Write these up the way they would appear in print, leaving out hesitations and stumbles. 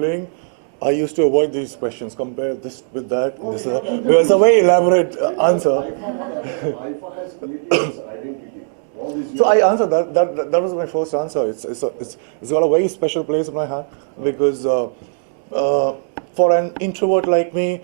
schooling, I used to avoid these questions. Compare this with that. It was a very elaborate answer. IIFA has created its identity. So I answered that. That was my first answer. It's got a very special place in my heart because for an introvert like me,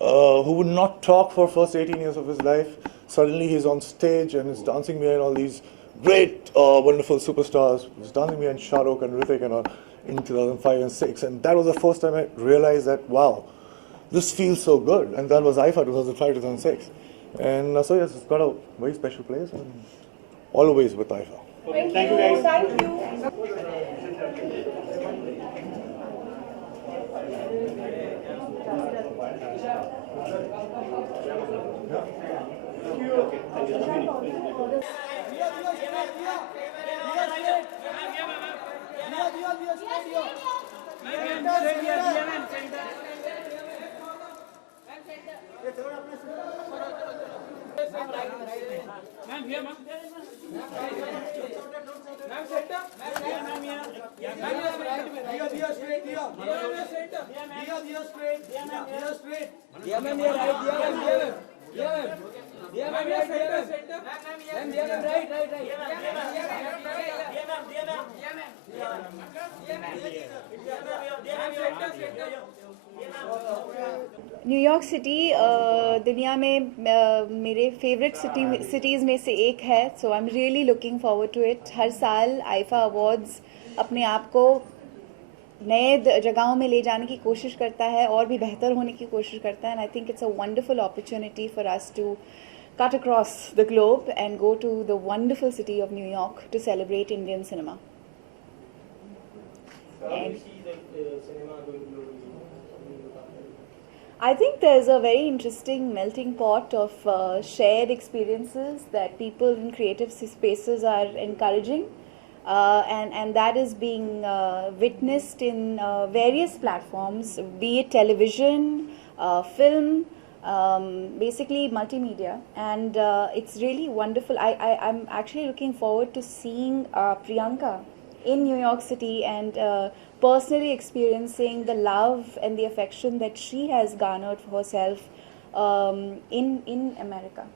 who would not talk for first 18 years of his life, suddenly he's on stage and is dancing behind all these great, wonderful superstars. He's dancing behind Shah Rukh and Hrithik and all in 2005 and 6, and that was the first time I realized that wow, this feels so good. And that was IIFA 2005 2006, and so yes, it's got a very special place, and always with IIFA. Okay, thank you guys. Thank you. New York city दुनिया में मेरे favourite cities में से एक है, so I am really looking forward to it. हर साल IIFA awards अपने आप को नए जगहों में ले जाने की कोशिश करता है और भी बेहतर होने की कोशिश करता है, and I think it's a wonderful opportunity for us to cut across the globe and go to the wonderful city of New York to celebrate Indian cinema. And I think there's a very interesting melting pot of shared experiences that people in creative spaces are encouraging, and that is being witnessed in various platforms, be it television, film, basically multimedia, and it's really wonderful. I'm actually looking forward to seeing Priyanka in New York City and personally experiencing the love and the affection that she has garnered for herself in America.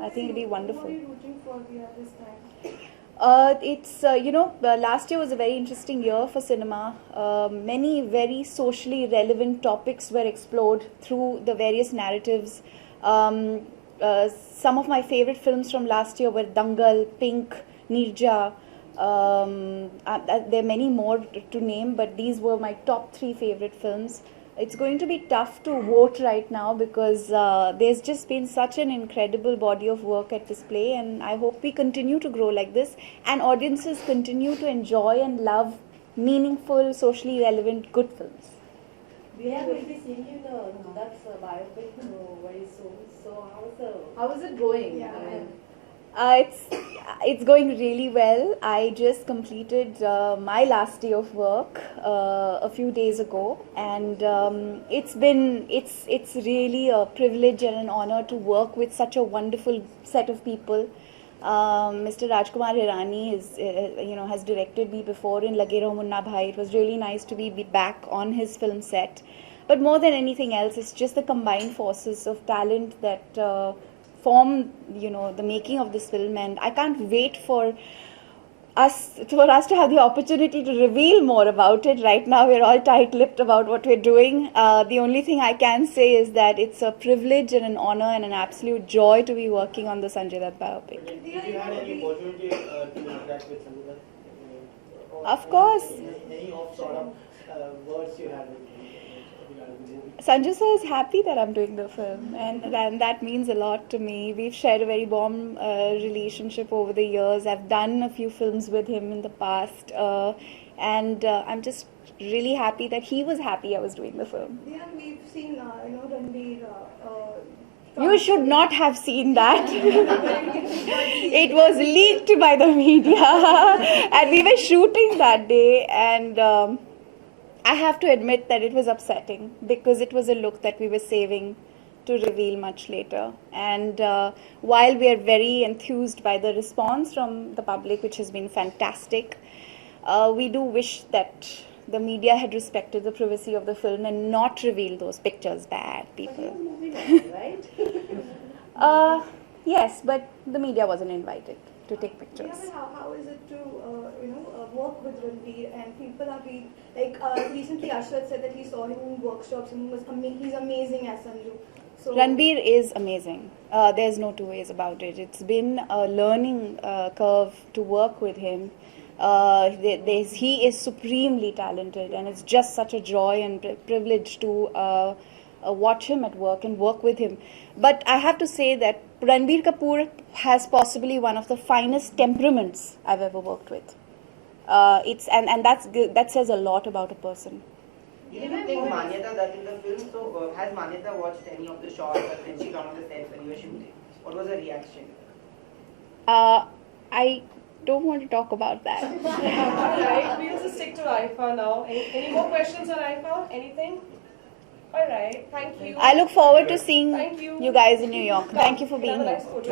I think it'll be wonderful. What are you rooting for this time? It's last year was a very interesting year for cinema. Many very socially relevant topics were explored through the various narratives. Some of my favorite films from last year were Dangal, Pink, Neerja. There are many more to name, but these were my top 3 favorite films. It's going to be tough to vote right now because there's just been such an incredible body of work at display, and I hope we continue to grow like this and audiences continue to enjoy and love meaningful, socially relevant, good films. We are going to be seeing you the Nudat's biopic very soon. So how is it going? It's going really well. I just completed my last day of work a few days ago, and it's really a privilege and an honor to work with such a wonderful set of people. Mr. Rajkumar Hirani has directed me before in Lage Raho Munna Bhai. It was really nice to be back on his film set. But more than anything else, it's just the combined forces of talent that form, the making of this film, and I can't wait for us to have the opportunity to reveal more about it. Right now, we're all tight-lipped about what we're doing. The only thing I can say is that it's a privilege and an honor and an absolute joy to be working on the Sanjay Dutt biopic. Did you have any opportunity to interact with Sanjay Dutt? Of course. Any of sort of words you had with him? Sanjay sir is happy that I'm doing the film, and that means a lot to me. We've shared a very warm relationship over the years. I've done a few films with him in the past, and I'm just really happy that he was happy I was doing the film. Yeah, we've seen Ranveer. You should not have seen that. It was leaked by the media, and we were shooting that day, and I have to admit that it was upsetting because it was a look that we were saving to reveal much later. And while we are very enthused by the response from the public, which has been fantastic, we do wish that the media had respected the privacy of the film and not revealed those pictures. Bad But he people. was movie model, right? Yes, but the media wasn't invited to take pictures. Yeah, but how is it to work with Ranveer and people have been like recently Ashrat said that he saw him in workshops and he's amazing as Sanju. So Ranbir is amazing. There's no two ways about it. It's been a learning curve to work with him. He is supremely talented, and it's just such a joy and privilege to watch him at work and work with him. But I have to say that Ranbir Kapoor has possibly one of the finest temperaments I've ever worked with. That says a lot about a person. You didn't think Manyata that in the film, so has Manyata watched any of the shots or did she come on the set when you were shooting? What was her reaction? I don't want to talk about that. Alright, we'll just stick to IFA now. Any more questions on IFA? Anything? Alright, thank you. I look forward to seeing Thank you. you guys in New York. Thank you for being Have a here. nice photo.